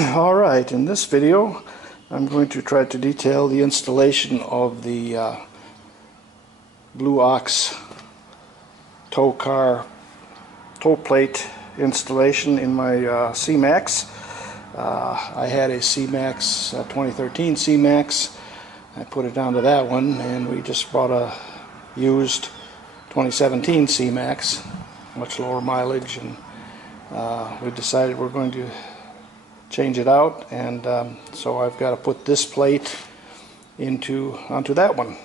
Alright, in this video I'm going to try to detail the installation of the Blue Ox tow plate installation in my Cmax. I had a Cmax, 2013 Cmax. I put it down to that one, and we just bought a used 2017 Cmax, much lower mileage, and we decided we're going to change it out, and so I've got to put this plate onto that one.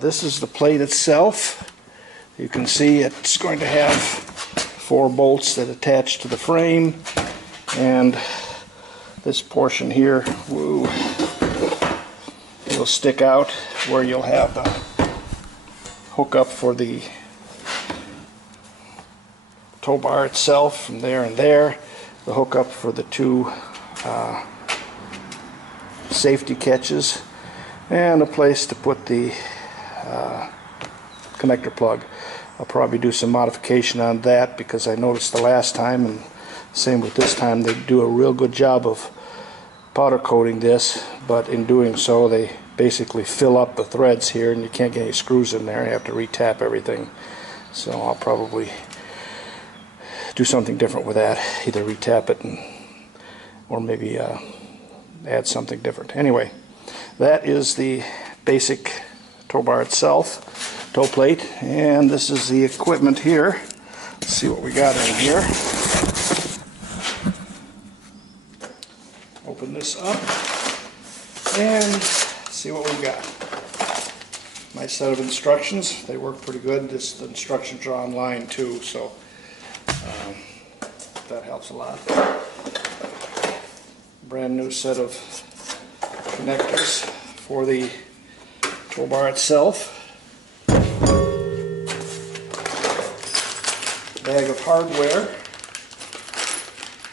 This is the plate itself. You can see it's going to have 4 bolts that attach to the frame, and this portion here will stick out where you'll have the hookup for the tow bar itself from there and there, the hookup for the 2 safety catches, and a place to put the connector plug. I'll probably do some modification on that because I noticed the last time, and same with this time, they do a real good job of powder coating this, but in doing so they basically fill up the threads here and you can't get any screws in there. You have to re-tap everything. So I'll probably do something different with that, either re-tap it or maybe add something different. Anyway, that is the basic tow bar itself, tow plate, and this is the equipment here. Let's see what we got in here. Open this up and see what we've got. Nice set of instructions. They work pretty good. The instructions are online too, so that helps a lot. Brand new set of connectors for the tow bar itself. Bag of hardware,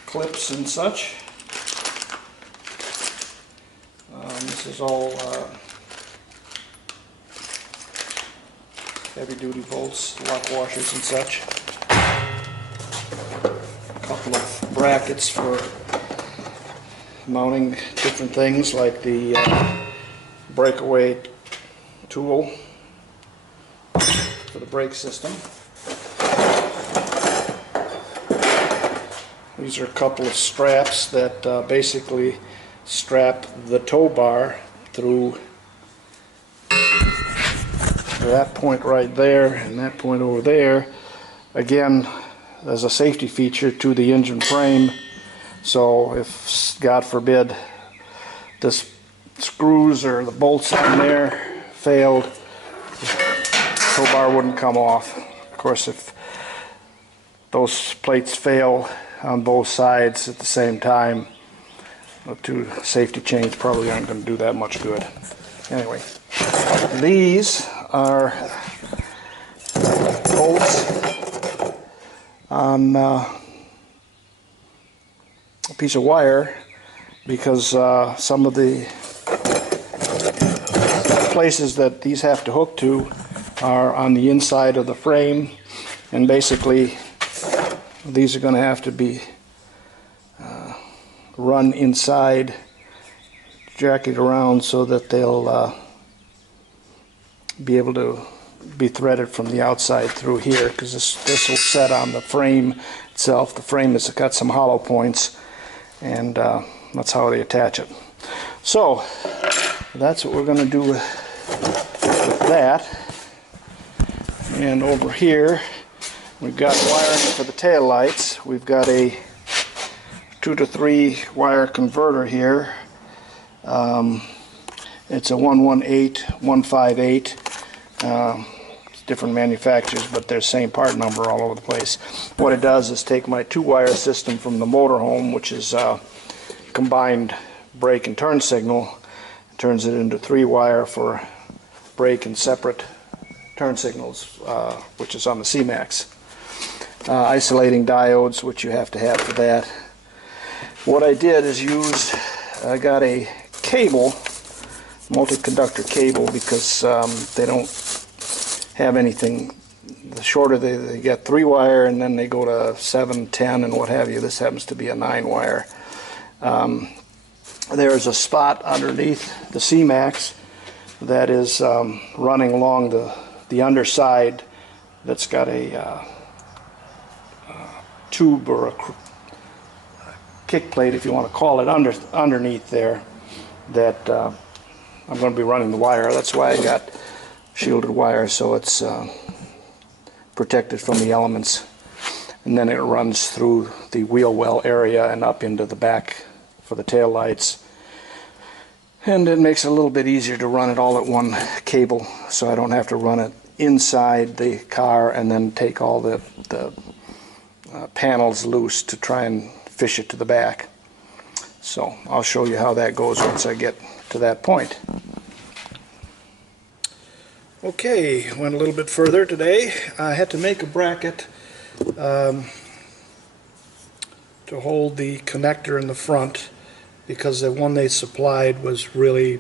clips and such. This is all heavy duty bolts, lock washers and such. A couple of brackets for mounting different things like the breakaway tool for the brake system. These are a couple of straps that basically strap the tow bar through that point right there and that point over there, again as a safety feature to the engine frame. So if, God forbid, this screws or the bolts in there failed, the tow bar wouldn't come off. Of course, if those plates fail on both sides at the same time, the 2 safety chains probably aren't going to do that much good. Anyway, these are bolts on a piece of wire because some of the places that these have to hook to are on the inside of the frame, and basically these are going to have to be run inside, jack it around so that they'll be able to be threaded from the outside through here, because this will set on the frame itself. The frame has got some hollow points, and that's how they attach it. So that's what we're going to do with that. And over here we've got wiring for the tail lights. We've got a 2 to 3 wire converter here. It's a 118, 158. It's different manufacturers, but they're same part number all over the place. What it does is take my 2-wire system from the motorhome, which is combined brake and turn signal, turns it into 3-wire for brake and separate turn signals, which is on the Cmax. Isolating diodes, which you have to have for that. What I did is I got a cable, multi-conductor cable, because they don't have anything. The shorter they get 3-wire, and then they go to 7, 10, and what have you. This happens to be a 9-wire. There's a spot underneath the Cmax that is running along the underside that's got a tube or a kick plate, if you want to call it, underneath there that I'm going to be running the wire. That's why I got shielded wire, so it's protected from the elements. And then it runs through the wheel well area and up into the back for the tail lights. And it makes it a little bit easier to run it all at one cable, so I don't have to run it inside the car and then take all the panels loose to try and fish it to the back. So I'll show you how that goes once I get to that point. Okay, went a little bit further today. I had to make a bracket to hold the connector in the front because the one they supplied was really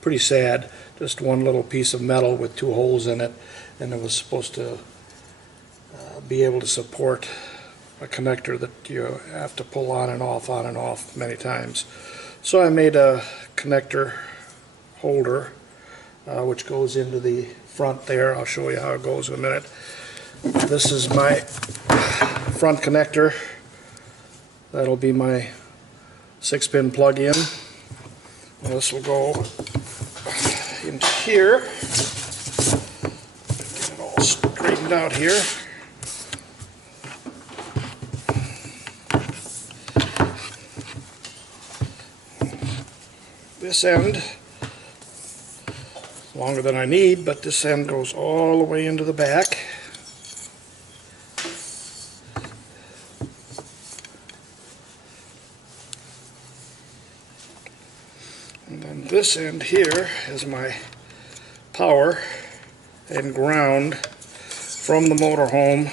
pretty sad. Just one little piece of metal with two holes in it, and it was supposed to be able to support a connector that you have to pull on and off many times. So I made a connector holder which goes into the front there. I'll show you how it goes in a minute. This is my front connector. That'll be my 6-pin plug-in. This will go into here. Get it all straightened out here. This end, longer than I need, but this end goes all the way into the back. And then this end here is my power and ground from the motorhome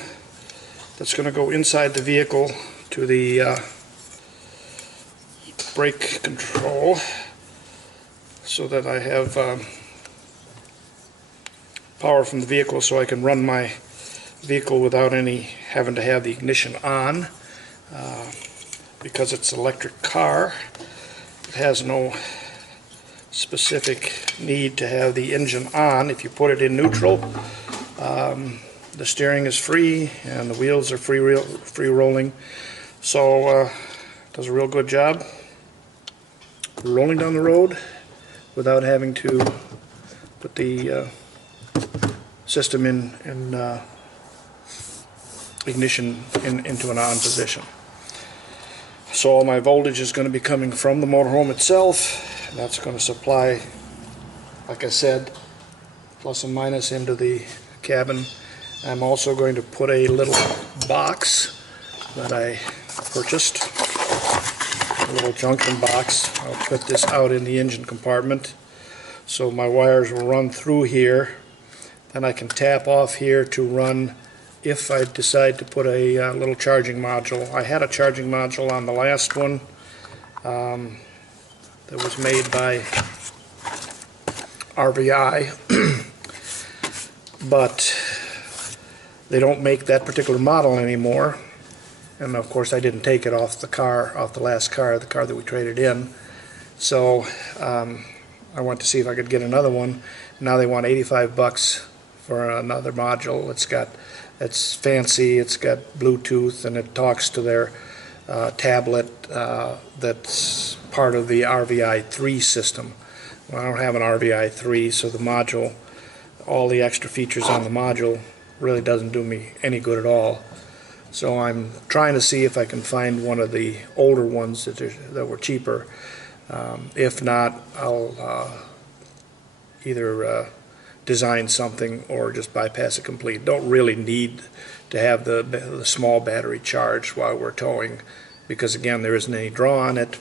that's going to go inside the vehicle to the brake control, so that I have power from the vehicle so I can run my vehicle without having to have the ignition on. Because it's an electric car, it has no specific need to have the engine on. If you put it in neutral, the steering is free and the wheels are free rolling. So it does a real good job rolling down the road without having to put the system in ignition into an on position. So all my voltage is going to be coming from the motorhome itself. That's going to supply, like I said, plus and minus into the cabin. I'm also going to put a little box that I purchased, a little junction box. I'll put this out in the engine compartment, so my wires will run through here. Then I can tap off here to run if I decide to put a little charging module. I had a charging module on the last one that was made by RVI, but they don't make that particular model anymore. And of course I didn't take it off the last car, the car that we traded in. So I went to see if I could get another one. Now they want $85 for another module. It's fancy, it's got Bluetooth, and it talks to their tablet that's part of the RVI 3 system. Well, I don't have an RVI 3, so the module, all the extra features on the module really doesn't do me any good at all. So I'm trying to see if I can find one of the older ones that were cheaper. If not, I'll either design something or just bypass it complete. Don't really need to have the small battery charged while we're towing, because again there isn't any draw on it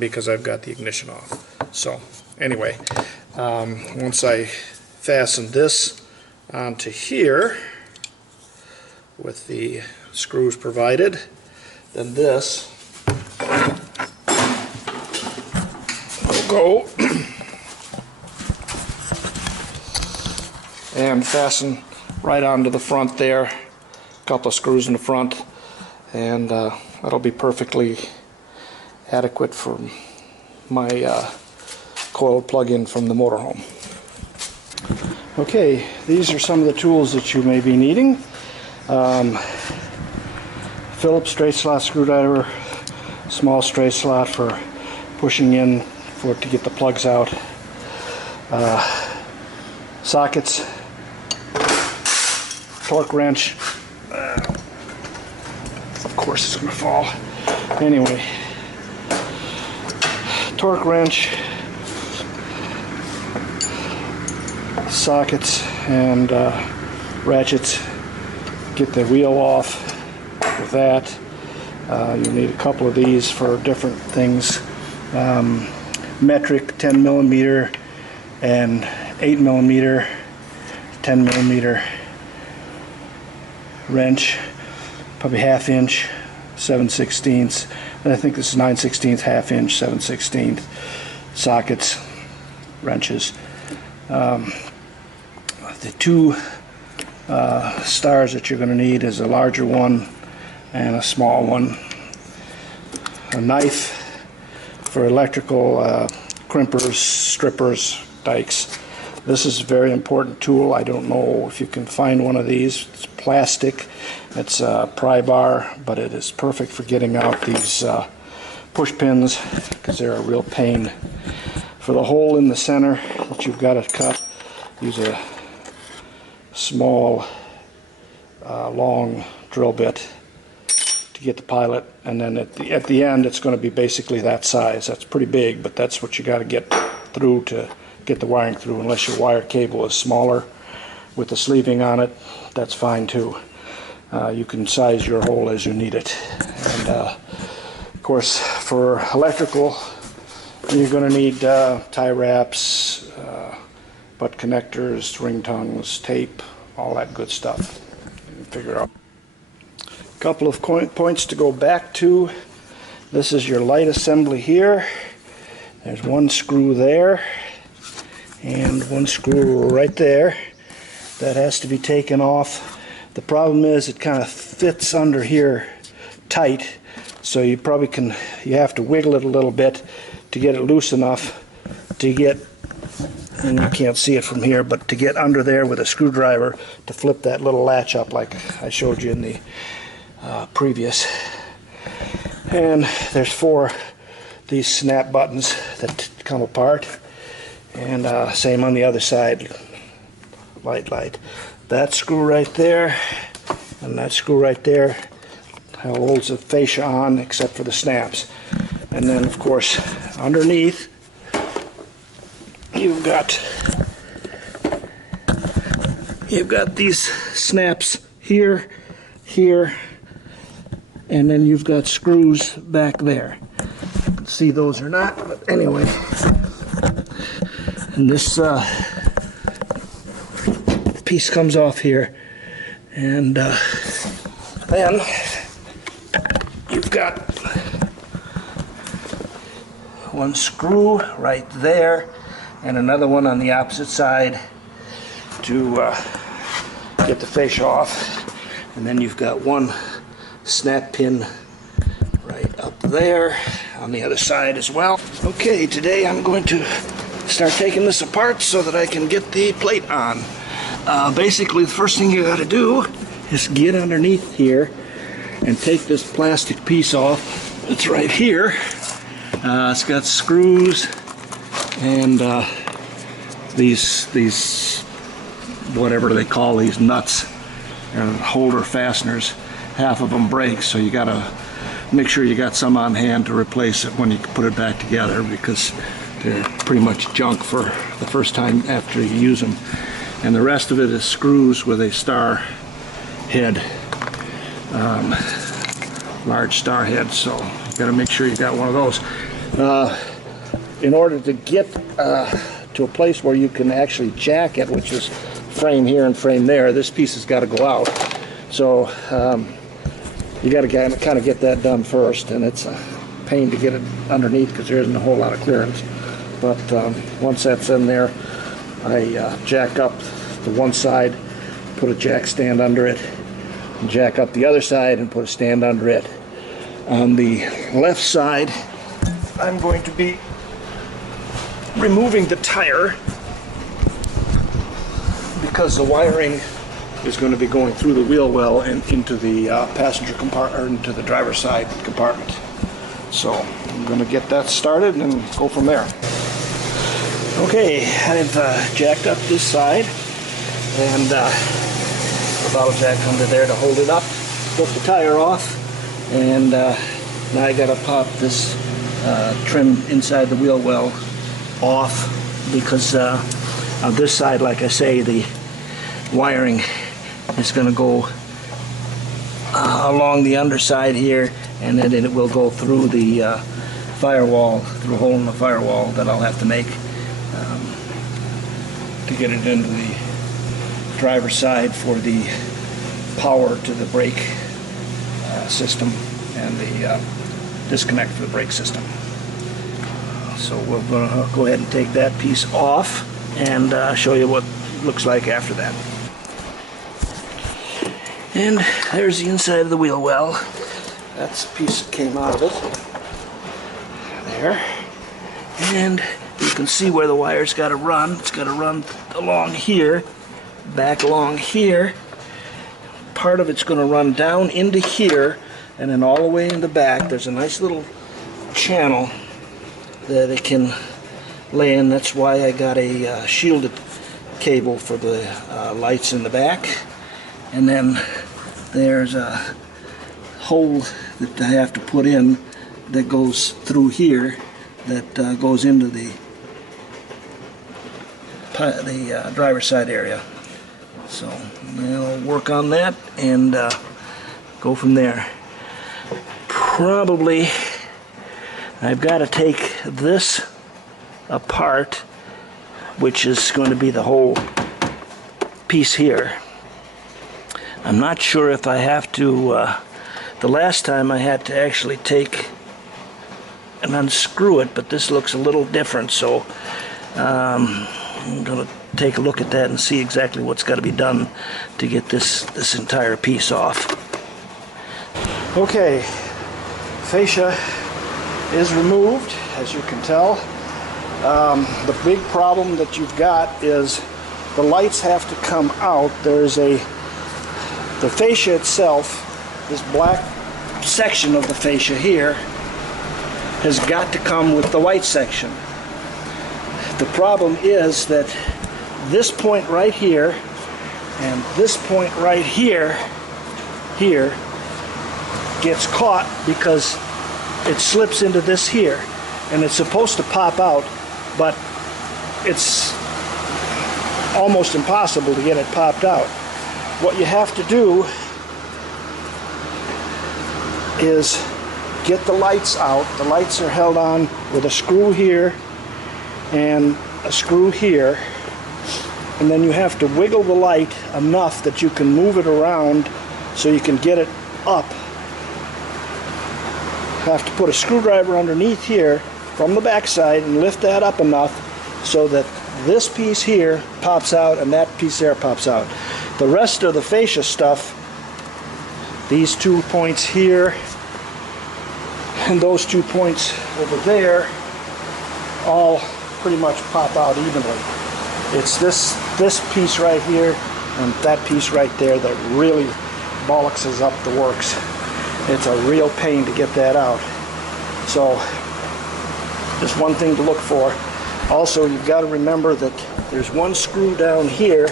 because I've got the ignition off. So anyway, once I fasten this onto here with the screws provided, then this will go and fasten right onto the front there. A couple of screws in the front, and that'll be perfectly adequate for my coil plug-in from the motorhome. Okay, these are some of the tools that you may be needing. Phillips straight slot screwdriver, small straight slot for pushing in to get the plugs out. Sockets, torque wrench. Of course it's going to fall. Anyway, torque wrench, sockets, and ratchets. Get the wheel off with that. You need a couple of these for different things. Metric 10 millimeter and 8 millimeter, 10 millimeter wrench, probably ½ inch, 7/16. I think this is 9/16, ½ inch, 7/16 sockets, wrenches. The two stars that you're going to need is a larger one and a small one. A knife for electrical crimpers, strippers, dikes. This is a very important tool. I don't know if you can find one of these. It's plastic. It's a pry bar, but it is perfect for getting out these push pins because they're a real pain. For the hole in the center that you've got to cut, use a small long drill bit to get the pilot, and then at the end it's going to be basically that size. That's pretty big, but that's what you got to get through to get the wiring through. Unless your wire cable is smaller with the sleeving on it, that's fine too. You can size your hole as you need it. And of course, for electrical, you're going to need tie wraps, butt connectors, ring tongues, tape, all that good stuff. You can figure out. A couple of points to go back to. This is your light assembly here. There's one screw there and one screw right there. That has to be taken off. The problem is it kind of fits under here tight, so you have to wiggle it a little bit to get it loose enough to get, and you can't see it from here, but to get under there with a screwdriver to flip that little latch up like I showed you in the previous. And there's 4 these snap buttons that come apart, and same on the other side. Light. That screw right there and that screw right there holds the fascia on except for the snaps. And then of course underneath you've got these snaps here, and then you've got screws back there. You can see those or not, but anyway. And this piece comes off here, and then you've got one screw right there and another one on the opposite side to get the fascia off, and then you've got one snap pin right up there on the other side as well. Okay, today I'm going to start taking this apart so that I can get the plate on. Basically, the first thing you got to do is get underneath here and take this plastic piece off. It's right here. It's got screws and these whatever they call these nuts, holder fasteners. Half of them break, so you got to make sure you got some on hand to replace it when you put it back together, because they're pretty much junk for the first time after you use them. And the rest of it is screws with a star head, large star head, so you got to make sure you got one of those. In order to get to a place where you can actually jack it, which is frame here and frame there, this piece has got to go out. So you got to kind of get that done first, and it's a pain to get it underneath because there isn't a whole lot of clearance. But once that's in there, I jack up the one side, put a jack stand under it, and jack up the other side and put a stand under it. On the left side, I'm going to be removing the tire because the wiring is going to be going through the wheel well and into the passenger compartment, or into the driver's side compartment. So I'm going to get that started and go from there. Okay, I've jacked up this side and bottle jack under there to hold it up, took the tire off, and now I got to pop this trim inside the wheel well off because on this side, like I say, the wiring is going to go along the underside here, and then it will go through the firewall, through a hole in the firewall that I'll have to make to get it into the driver's side for the power to the brake system and the disconnect for the brake system. So we're going to go ahead and take that piece off and show you what it looks like after that. And there's the inside of the wheel well. That's the piece that came out of it. There. And you can see where the wire's got to run. It's got to run along here, back along here. Part of it's going to run down into here, and then all the way in the back. There's a nice little channel that it can lay in. That's why I got a shielded cable for the lights in the back. And then there's a hole that I have to put in that goes through here, that goes into the driver's side area. So I'll work on that and go from there. Probably I've got to take this apart, which is going to be the whole piece here. I'm not sure if I have to, the last time I had to actually take and unscrew it, but this looks a little different, so I'm going to take a look at that and see exactly what's got to be done to get this entire piece off. Okay, fascia is removed, as you can tell. The big problem that you've got is the lights have to come out. There's the fascia itself, this black section of the fascia here, has got to come with the white section. The problem is that this point right here and this point right here gets caught because it slips into this here, and it's supposed to pop out, but it's almost impossible to get it popped out. What you have to do is get the lights out. The lights are held on with a screw here and a screw here, and then you have to wiggle the light enough that you can move it around so you can get it up. You have to put a screwdriver underneath here from the back side and lift that up enough so that this piece here pops out and that piece there pops out. The rest of the fascia stuff, these 2 points here and those 2 points over there, all pretty much pop out evenly. It's this piece right here and that piece right there that really bollockses up the works. It's a real pain to get that out. So just one thing to look for. Also, you've got to remember that there's one screw down here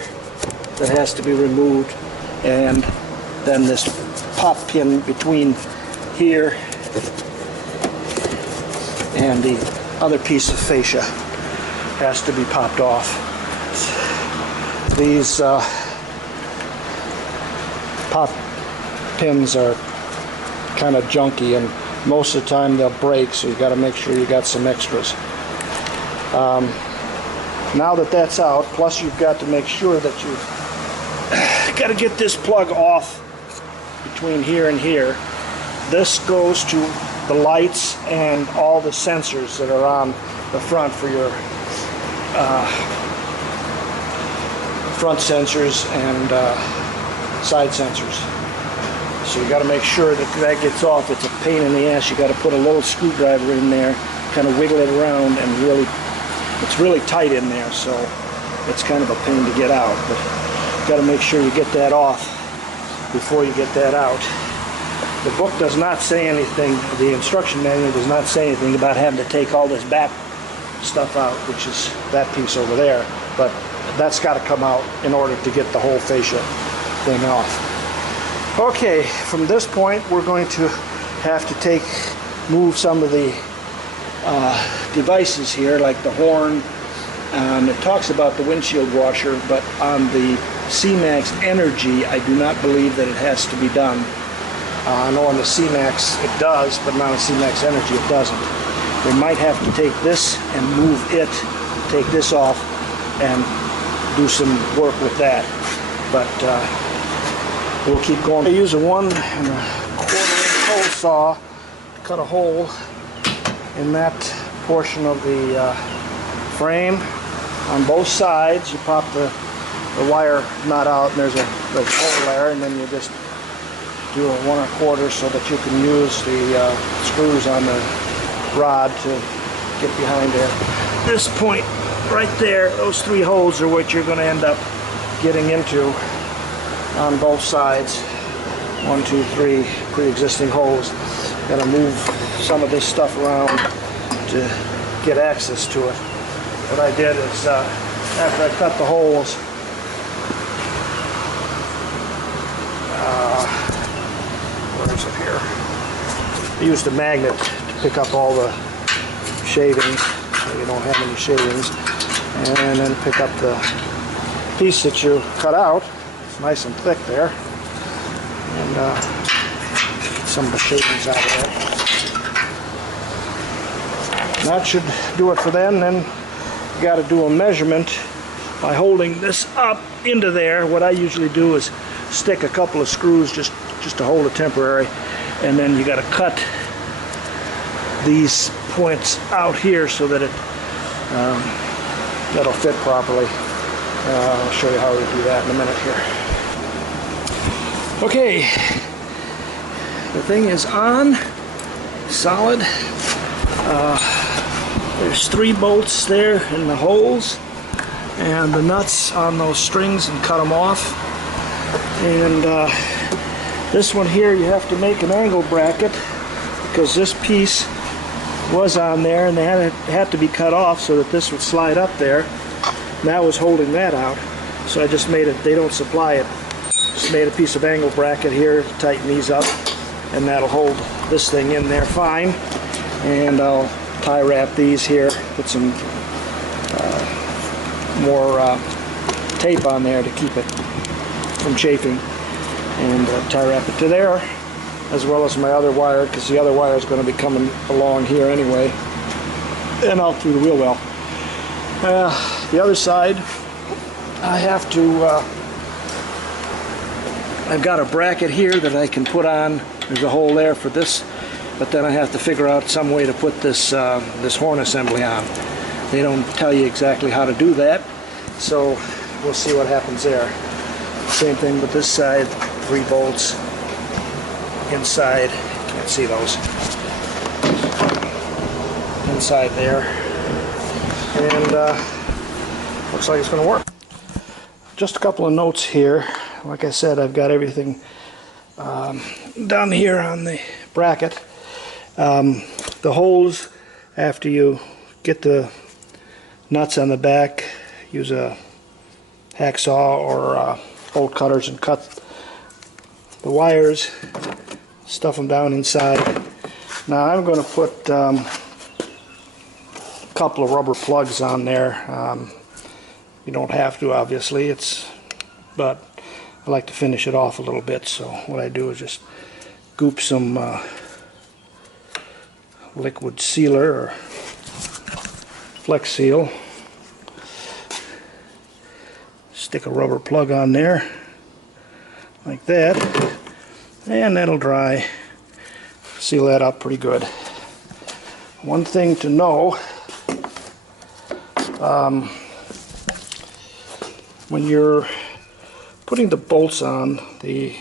that has to be removed, and then this pop pin between here and the other piece of fascia has to be popped off. These pop pins are kind of junky, and most of the time they'll break, so you've got to make sure you got some extras. Now that that's out, plus you've got to make sure that you've got to get this plug off between here and here. This goes to the lights and all the sensors that are on the front for your front sensors and side sensors. So you got to make sure that that gets off. It's a pain in the ass. You got to put a little screwdriver in there, kind of wiggle it around, and really, it's really tight in there, so it's kind of a pain to get out. But you got to make sure you get that off before you get that out. The book does not say anything, the instruction manual does not say anything about having to take all this back stuff out, which is that piece over there, but that's got to come out in order to get the whole fascia thing off. Okay, from this point we're going to have to move some of the devices here, like the horn. It talks about the windshield washer, but on the Cmax Energy I do not believe that it has to be done. I know on the Cmax it does, but not on Cmax Energy it doesn't. We might have to take this and move it, take this off, and do some work with that. But we'll keep going. I use a 1 1/4-inch hole saw to cut a hole in that portion of the frame on both sides. You pop the wire nut out, and there's a hole there, and then you just do a 1 1/4 so that you can use the screws on the rod to get behind it. This point right there, those 3 holes are what you're going to end up getting into on both sides. 1, 2, 3 pre-existing holes. Got to move some of this stuff around to get access to it. What I did is after I cut the holes, where is it here? I used a magnet to pick up all the shavings, so you don't have any shavings, and then pick up the piece that you cut out. It's nice and thick there, and get some of the shavings out of it. That should do it for then. Then you got to do a measurement by holding this up into there. What I usually do is stick a couple of screws just to hold it temporary, and then you got to cut these points out here so that it that'll fit properly. I'll show you how we do that in a minute here. Okay, the thing is on, solid. There's 3 bolts there in the holes, and the nuts on those strings, and cut them off. And this one here, you have to make an angle bracket because this piece was on there, and they had to be cut off so that this would slide up there. And that was holding that out, so I just made it. They don't supply it. Just made a piece of angle bracket here to tighten these up, and that'll hold this thing in there fine. And I'll tie wrap these here, put some more tape on there to keep it from chafing, and tie wrap it to there, as well as my other wire, because the other wire is going to be coming along here anyway, and out through the wheel well. The other side, I have to, I've got a bracket here that I can put on. There's a hole there for this, but then I have to figure out some way to put this this horn assembly on. They don't tell you exactly how to do that, so we'll see what happens there. Same thing with this side, 3 bolts inside, can't see those, inside there, and looks like it's going to work. Just a couple of notes here. Like I said, I've got everything down here on the bracket. The holes, after you get the nuts on the back, use a hacksaw or bolt cutters and cut the wires, stuff them down inside. Now I'm going to put a couple of rubber plugs on there. You don't have to, obviously, but I like to finish it off a little bit, so what I do is just goop some liquid sealer or Flex Seal, stick a rubber plug on there like that, and that'll dry. Seal that up pretty good. One thing to know, when you're putting the bolts on, the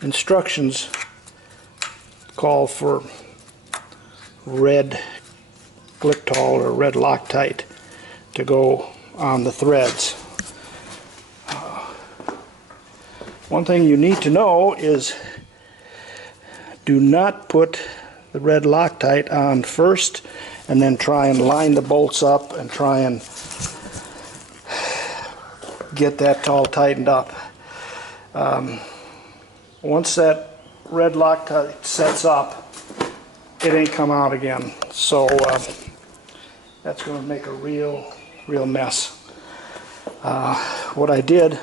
instructions call for red Glycol or red Loctite to go on the threads. One thing you need to know is do not put the red Loctite on first and then try and line the bolts up and try and get that all tightened up. Once that red Loctite sets up, it ain't come out again. So that's going to make a real mess. What I did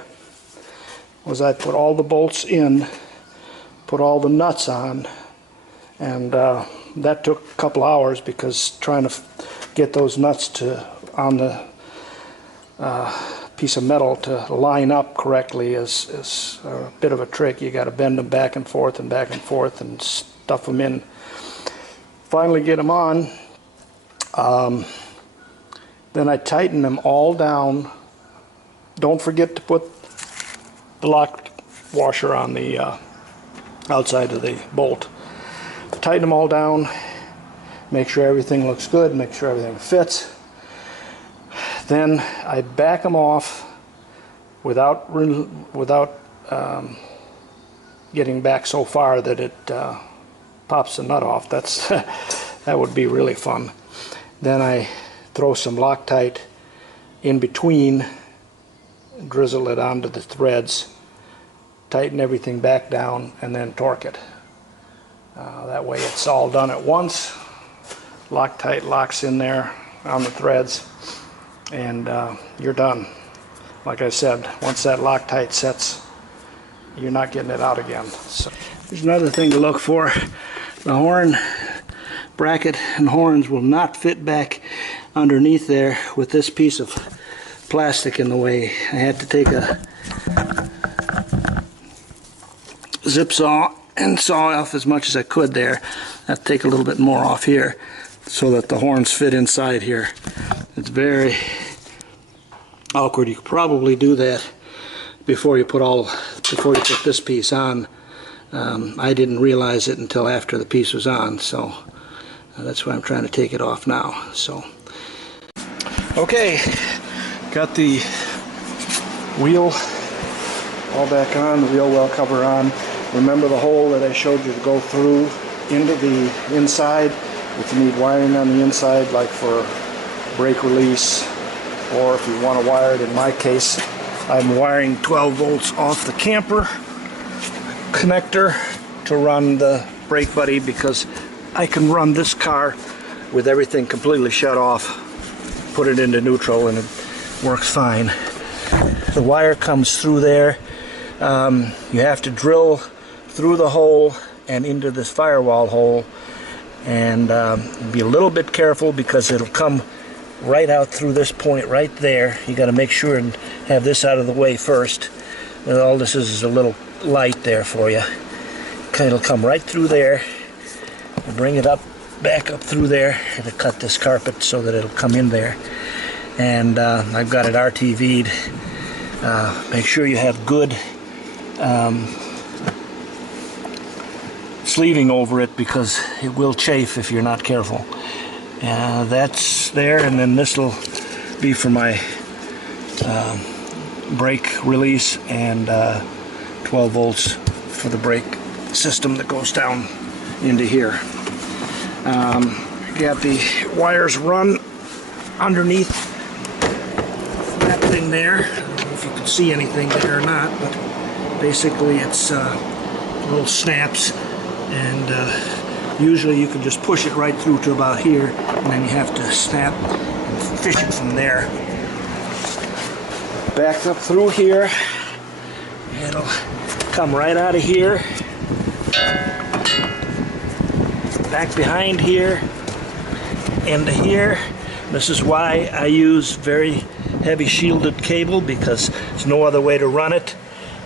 was I put all the bolts in, put all the nuts on, and that took a couple hours because trying to get those nuts on the piece of metal to line up correctly is a bit of a trick. You got to bend them back and forth and stuff them in. Finally get them on. Then I tighten them all down. Don't forget to put the lock washer on the outside of the bolt. Tighten them all down, make sure everything looks good, make sure everything fits. Then I back them off without getting back so far that it pops the nut off. That would be really fun. Then I throw some Loctite in between, drizzle it onto the threads, tighten everything back down, and then torque it. That way it's all done at once. Loctite locks in there on the threads, and you're done. Like I said, once that Loctite sets, you're not getting it out again. So there's another thing to look for. The horn bracket and horns will not fit back underneath there with this piece of plastic in the way. I had to take a zip saw and saw off as much as I could there. I have to take a little bit more off here so that the horns fit inside here. It's very awkward. You could probably do that before you put this piece on. I didn't realize it until after the piece was on, so that's why I'm trying to take it off now. So, okay, got the wheel all back on, the wheel well cover on. Remember the hole that I showed you to go through into the inside? If you need wiring on the inside, like for brake release, or if you want to wire it, in my case, I'm wiring 12 volts off the camper connector to run the brake buddy, because I can run this car with everything completely shut off, put it into neutral, and it works fine. The wire comes through there. You have to drill through the hole and into this firewall hole, and be a little bit careful because it'll come right out through this point right there. You got to make sure and have this out of the way first. And all this is a little light there for you. It'll come right through there and bring it up, back up through there, and cut this carpet so that it'll come in there. And I've got it RTV'd. Make sure you have good sleeving over it, because it will chafe if you're not careful. That's there, and then this will be for my brake release, and 12 volts for the brake system that goes down into here. Got the wires run underneath that thing there. I don't know if you can see anything there or not, but basically it's little snaps, and usually you can just push it right through to about here, and then you have to snap and fish it from there. Back up through here, it'll come right out of here, back behind here, into here. This is why I use very heavy shielded cable, because there's no other way to run it.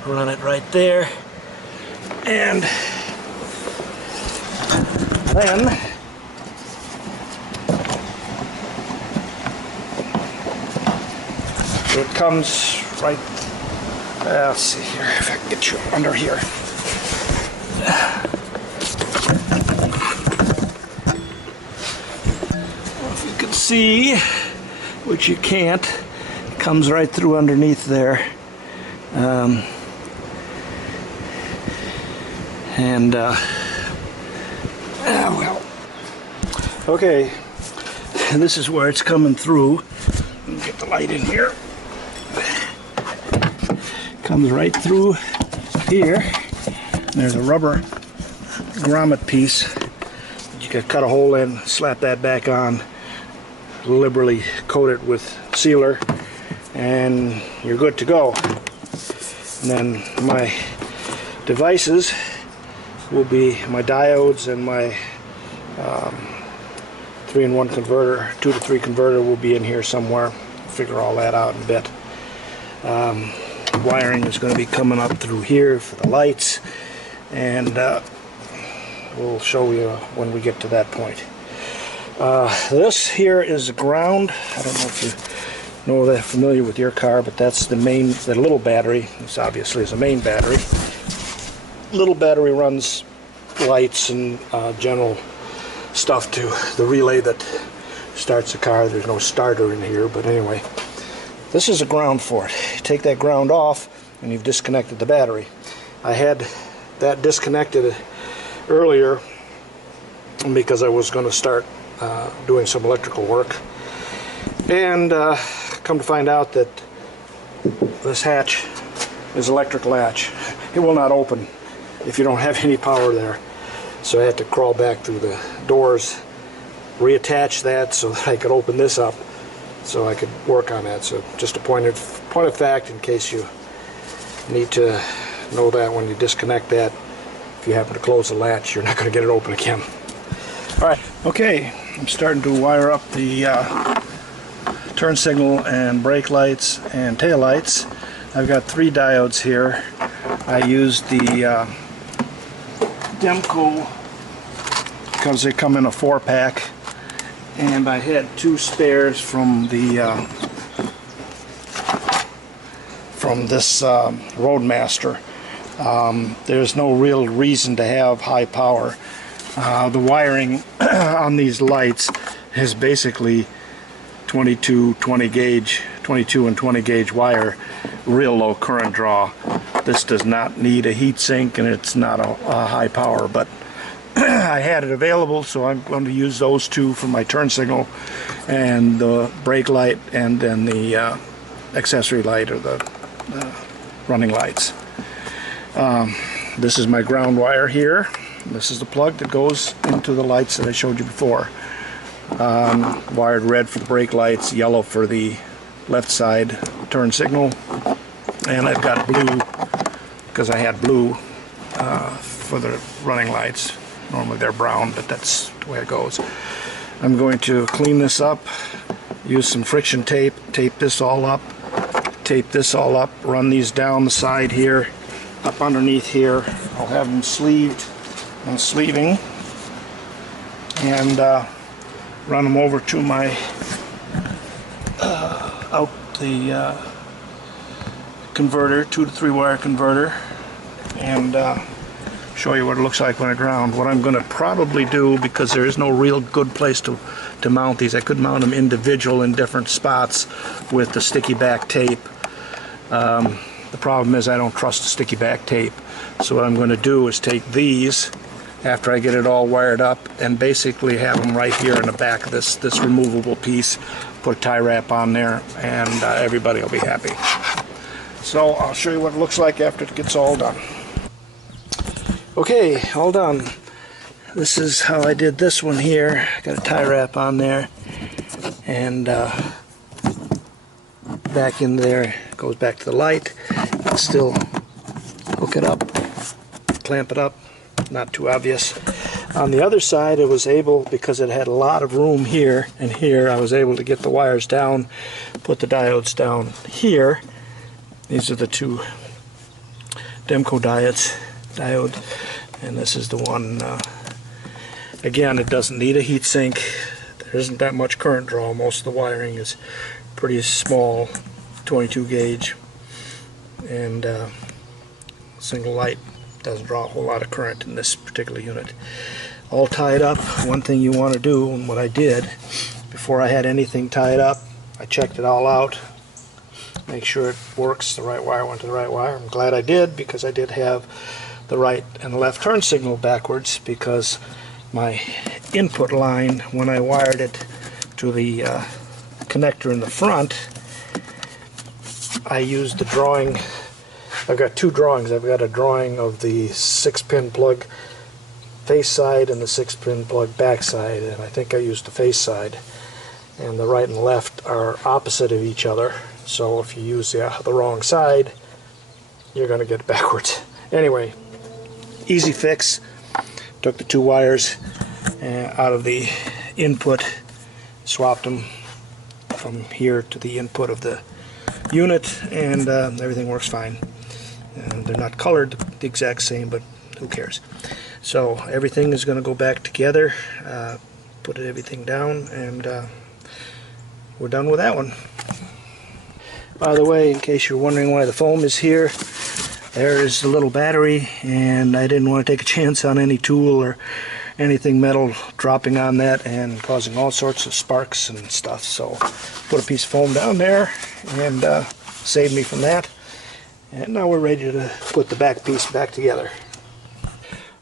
Run it right there, and then it comes right, let's see here if I can get you under here. see, which you can't, it comes right through underneath there. Well, okay, and this is where it's coming through. Let me get the light in here. Comes right through here. There's a rubber grommet piece. You can cut a hole in, slap that back on, liberally coat it with sealer, and you're good to go. And then my devices will be my diodes, and my 3-in-1 converter, 2 to 3 converter will be in here somewhere. Figure all that out in a bit. Wiring is going to be coming up through here for the lights, and we'll show you when we get to that point. This here is ground. I don't know if you know that, familiar with your car, but that's the main, the little battery. This obviously is a main battery. Little battery runs lights and general stuff to the relay that starts the car. There's no starter in here, but anyway, this is a ground for it. You take that ground off and you've disconnected the battery. I had that disconnected earlier because I was going to start doing some electrical work, and come to find out that this hatch is electric latch. It will not open if you don't have any power there. So I had to crawl back through the doors, reattach that so that I could open this up so I could work on that. So just a point of fact in case you need to know that when you disconnect that, if you happen to close the latch, you're not going to get it open again. Alright, okay, I'm starting to wire up the turn signal and brake lights and tail lights. I've got 3 diodes here. I used the demco because they come in a 4-pack, and I had 2 spares from the from this Roadmaster. There's no real reason to have high power. The wiring on these lights is basically 22 and 20 gauge wire, real low current draw. This does not need a heat sink, and it's not a high power, but I had it available, so I'm going to use those 2 for my turn signal and the brake light, and then the accessory light, or the running lights. This is my ground wire here. This is the plug that goes into the lights that I showed you before. Wired red for the brake lights, yellow for the left side turn signal, and I've got blue because I had blue for the running lights. Normally they're brown, but that's the way it goes. I'm going to clean this up, use some friction tape, tape this all up, run these down the side here, up underneath here. I'll have them sleeved and sleeving, and run them over to my out the converter, 2 to 3 wire converter, and show you what it looks like when I ground. What I'm going to probably do, because there is no real good place to mount these, I could mount them individual in different spots with the sticky back tape. The problem is I don't trust the sticky back tape, so what I'm going to do is take these after I get it all wired up and basically have them right here in the back of this removable piece, put a tie wrap on there, and everybody will be happy. So I'll show you what it looks like after it gets all done. Okay, all done. This is how I did this one here. Got a tie wrap on there, and back in there, goes back to the light. Still hook it up, clamp it up, not too obvious. On the other side, it was able, because it had a lot of room here and here, I was able to get the wires down, put the diodes down here. These are the 2 demco diode, and this is the one. Again, it doesn't need a heat sink. There isn't that much current draw. Most of the wiring is pretty small, 22 gauge, and single light doesn't draw a whole lot of current in this particular unit. All tied up. One thing you want to do, and what I did before before I had anything tied up. I checked it all out, make sure it works, the right wire went to the right wire. I'm glad I did, because I did have the right and left turn signal backwards, because my input line, when I wired it to the connector in the front, I used the drawing. I've got two drawings. I've got a drawing of the 6-pin plug face side and the 6-pin plug back side, and I think I used the face side. And the right and left are opposite of each other, so if you use the wrong side, you're going to get it backwards. Anyway, easy fix. Took the two wires out of the input, swapped them from here to the input of the unit, and everything works fine. They're not colored the exact same, but who cares? So everything is going to go back together. Put everything down, and we're done with that one. By the way, in case you're wondering why the foam is here, there is the little battery, and I didn't want to take a chance on any tool or anything metal dropping on that and causing all sorts of sparks and stuff. So put a piece of foam down there and saved me from that. And now we're ready to put the back piece back together.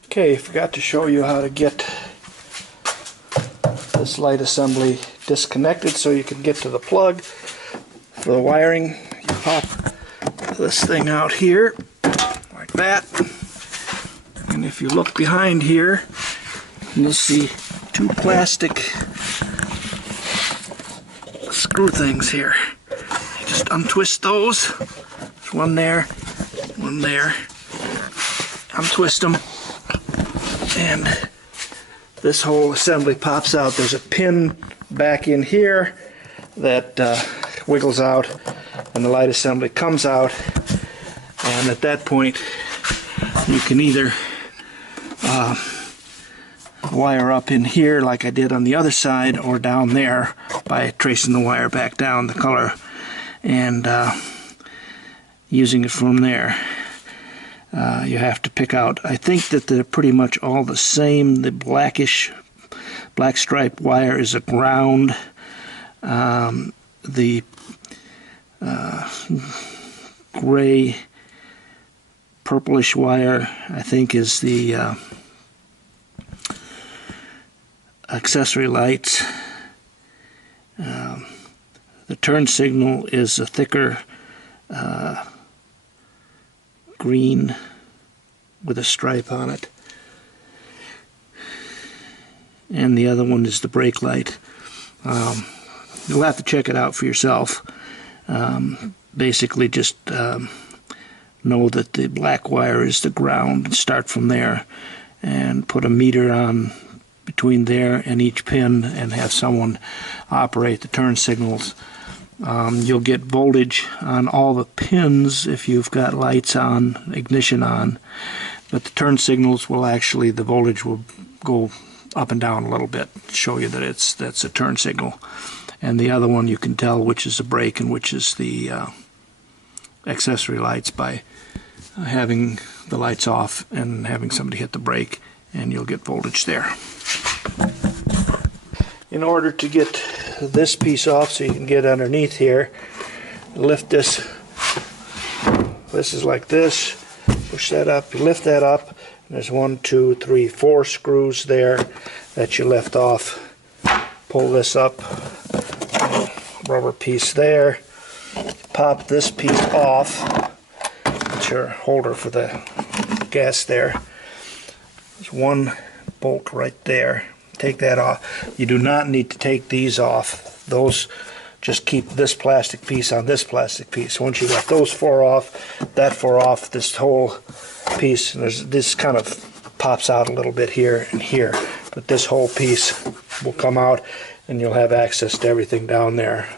Okay, forgot to show you how to get this light assembly disconnected so you can get to the plug for the wiring. You pop this thing out here like that, and if you look behind here, you'll see two plastic screw things here. You just untwist those. There's one there, one there. Untwist them, and this whole assembly pops out. There's a pin back in here that wiggles out, and the light assembly comes out, and at that point you can either wire up in here like I did on the other side, or down there by tracing the wire back down the color and using it from there. You have to pick out, I think that they're pretty much all the same. The black stripe wire is a ground. The gray purplish wire, I think, is the accessory lights. The turn signal is a thicker green with a stripe on it, and the other one is the brake light. You'll have to check it out for yourself. Basically just know that the black wire is the ground and start from there, and put a meter on between there and each pin and have someone operate the turn signals. You'll get voltage on all the pins if you've got lights on, ignition on, but the turn signals will actually, the voltage will go up and down a little bit, show you that that's a turn signal. And the other one, you can tell which is the brake and which is the accessory lights by having the lights off and having somebody hit the brake, and you'll get voltage there. In order to get this piece off so you can get underneath here, lift this. This is like this. Push that up, you lift that up, and there's 1, 2, 3, 4 screws there that you lift off. Pull this up, rubber piece there. Pop this piece off. It's your holder for the gas there. There's one bolt right there. Take that off. You do not need to take these off. Those just keep this plastic piece on this plastic piece. Once you got those 4 off, that 4 off, this whole piece, and this kind of pops out a little bit here and here, but this whole piece will come out, and you'll have access to everything down there.